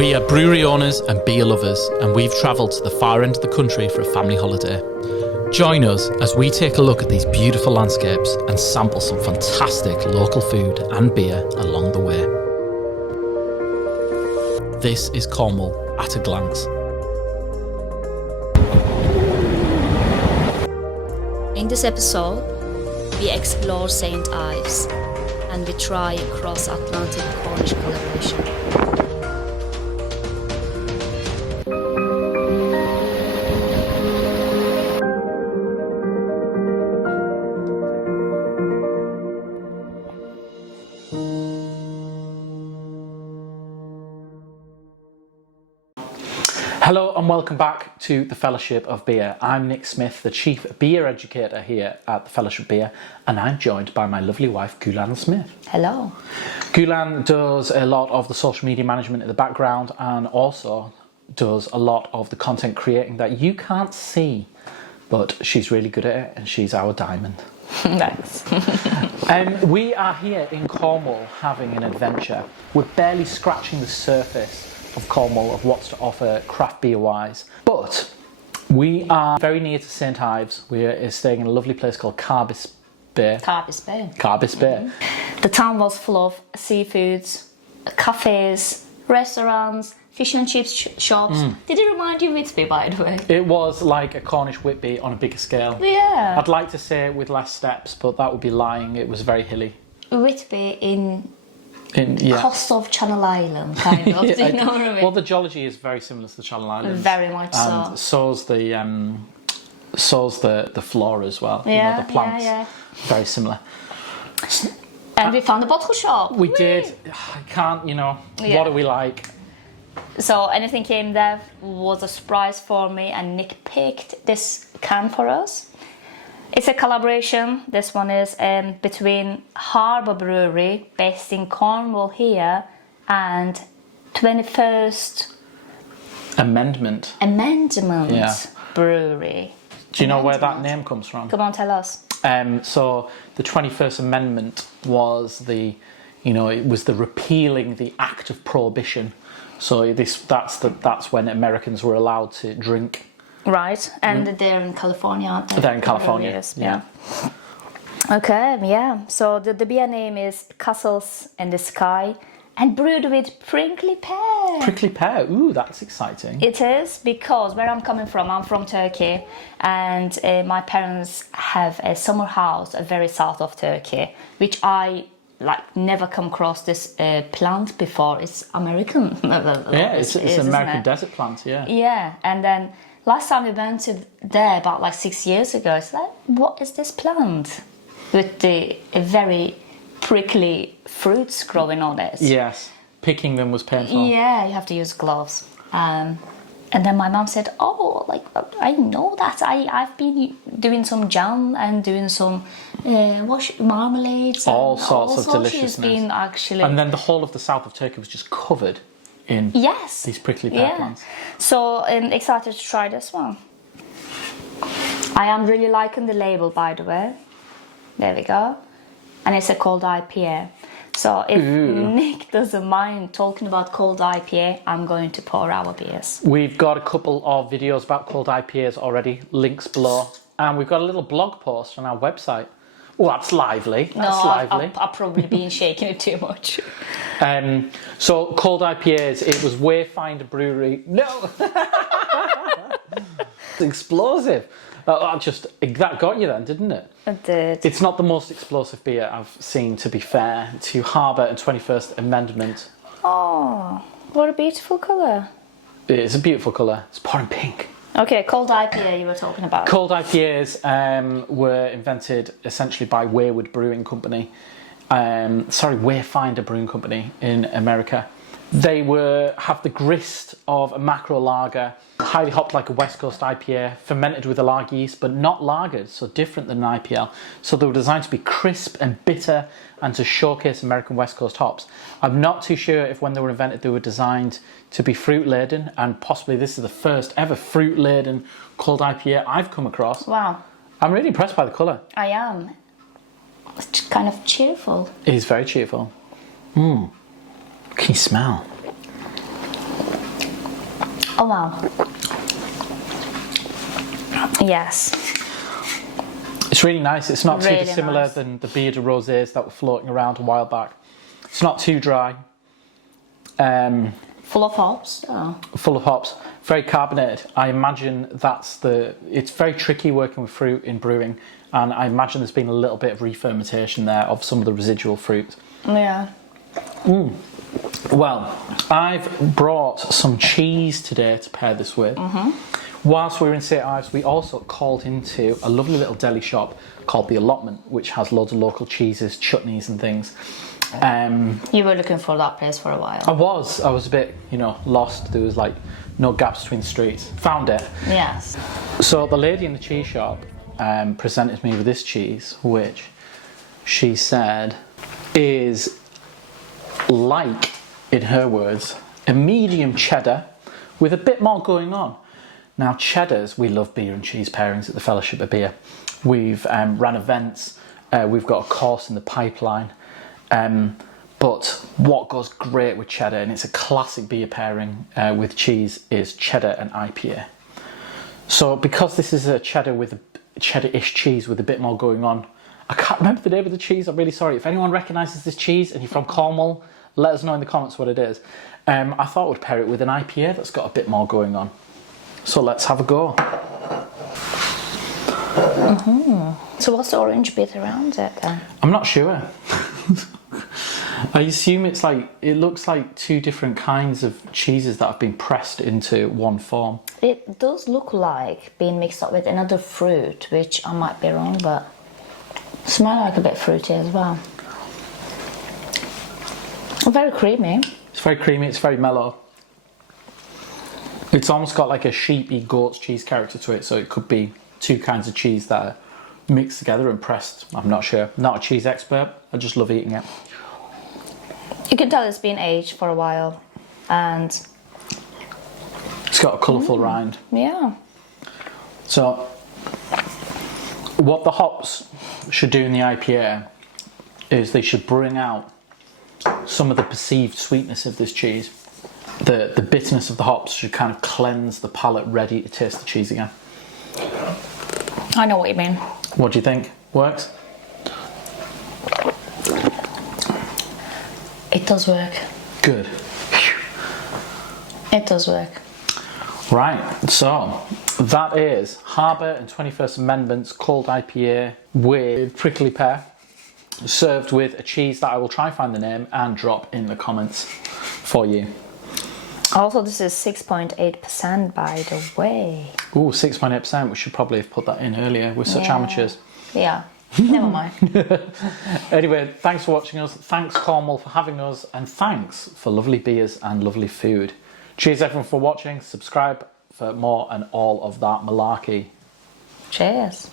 We are brewery owners and beer lovers, and we've travelled to the far end of the country for a family holiday. Join us as we take a look at these beautiful landscapes and sample some fantastic local food and beer along the way. This is Cornwall at a glance. In this episode, we explore St. Ives and we try a cross-Atlantic Cornish collaboration. Hello and welcome back to the Fellowship of Beer. I'm Nick Smith, the Chief Beer Educator here at the Fellowship of Beer, and I'm joined by my lovely wife, Gulan Smith. Hello. Gulan does a lot of the social media management in the background and also does a lot of the content creating that you can't see, but she's really good at it and she's our diamond. Thanks. We are here in Cornwall having an adventure. We're barely scratching the surface of Cornwall, of what's to offer craft beer wise, but we are very near to St. Ives. We are staying in a lovely place called Harbour. The town was full of seafoods, cafes, restaurants, fish and chips shops. Did it remind you of Whitby, by the way? It was like a Cornish Whitby on a bigger scale. Yeah. I'd like to say it with less steps, but that would be lying. It was very hilly. Whitby in yeah. coast of Channel Island, kind of. Yeah, Do you know what I mean? Well, the geology is very similar to the Channel Islands. Very much so. And so's the flora as well. Yeah, the plants. yeah. Very similar. And we found a bottle shop. We did. I can't, what do we like? So anything came there was a surprise for me, and Nick picked this can for us. It's a collaboration. This one is between Harbour Brewery, based in Cornwall here, and 21st Amendment yeah. Brewery. Do you know where that name comes from? Come on, tell us. So the 21st Amendment was it was the repealing the Act of Prohibition. So that's when Americans were allowed to drink. Right, and they're in California, aren't they? They're in California, yes, yeah. Okay, yeah. So the beer name is Castles in the Sky and brewed with prickly pear. Prickly pear, ooh, that's exciting. It is, because where I'm coming from, I'm from Turkey, and my parents have a summer house very south of Turkey, which I never come across this plant before. It's American. Yeah, it's an American desert plant, yeah. Yeah, and then last time we went to there about 6 years ago, it's like, what is this plant? With the very prickly fruits growing on it. Yes, picking them was painful. Yeah, you have to use gloves. And then my mum said, I know that. I've been doing some jam and doing some marmalades. All sorts of deliciousness. Been actually. And then the whole of the south of Turkey was just covered in these prickly pear plants. So I'm excited to try this one. I am really liking the label, by the way. There we go. And it's a cold IPA. So if Nick doesn't mind talking about cold IPA, I'm going to pour our beers. We've got a couple of videos about cold IPAs already, links below. And we've got a little blog post on our website. Oh, that's lively. I've probably been shaking it too much. So cold IPAs, it was Wayfinder Brewery. No! It's explosive. That got you then, didn't it? It did. It's not the most explosive beer I've seen, to be fair, to Harbour and 21st Amendment. Oh, what a beautiful colour. It is a beautiful colour. It's pouring pink. Okay, cold IPA you were talking about. Cold IPAs were invented essentially by Wayfinder Brewing Company. Wayfinder Brewing Company in America. They have the grist of a macro lager, highly hopped like a West Coast IPA, fermented with a lager yeast, but not lagered, so different than an IPL. So they were designed to be crisp and bitter and to showcase American West Coast hops. I'm not too sure if when they were invented they were designed to be fruit laden, and possibly this is the first ever fruit laden cold IPA I've come across. Wow. I'm really impressed by the colour. I am. It's kind of cheerful. It is very cheerful. Can you smell? Oh wow. Yes. It's really nice. It's not too Really dissimilar nice. than the bearded rosés that were floating around a while back. It's not too dry. Full of hops. Oh. Full of hops. Very carbonated. I imagine it's very tricky working with fruit in brewing, and I imagine there's been a little bit of re-fermentation there of some of the residual fruit. Yeah. Well, I've brought some cheese today to pair this with. Whilst we were in St Ives, we also called into a lovely little deli shop called The Allotment, which has loads of local cheeses, chutneys and things. You were looking for that place for a while. I was a bit, lost. There was like no gaps between the streets. Found it. Yes. So the lady in the cheese shop presented me with this cheese, which she said is like, in her words, a medium cheddar with a bit more going on. Now, cheddars, we love beer and cheese pairings at the Fellowship of Beer. We've ran events, we've got a course in the pipeline. But what goes great with cheddar, and it's a classic beer pairing with cheese, is cheddar and IPA. So because this is a cheddar-ish cheese with a bit more going on, I can't remember the name of the cheese, I'm really sorry. If anyone recognises this cheese and you're from Cornwall, let us know in the comments what it is. I thought we'd pair it with an IPA that's got a bit more going on. So let's have a go. So what's the orange bit around it then? I'm not sure. I assume it looks like two different kinds of cheeses that have been pressed into one form. It does look like being mixed up with another fruit, which I might be wrong, but smell like a bit fruity as well. Very creamy. It's very creamy, it's very mellow. It's almost got like a sheepy goat's cheese character to it, so it could be two kinds of cheese that are mixed together and pressed. I'm not sure. Not a cheese expert, I just love eating it. You can tell it's been aged for a while, and it's got a colourful rind. Yeah. So, what the hops should do in the IPA is they should bring out some of the perceived sweetness of this cheese. The bitterness of the hops should kind of cleanse the palate, ready to taste the cheese again. I know what you mean. What do you think? Works? It does work. Good. It does work. Right, so that is Harbour and 21st Amendment's cold IPA with prickly pear, served with a cheese that I will try and find the name and drop in the comments for you. Also, this is 6.8% by the way. Ooh, 6.8%. We should probably have put that in earlier. We're such amateurs. Yeah, never mind. Anyway, thanks for watching us. Thanks, Cornwall, for having us. And thanks for lovely beers and lovely food. Cheers, everyone, for watching. Subscribe for more and all of that malarkey. Cheers.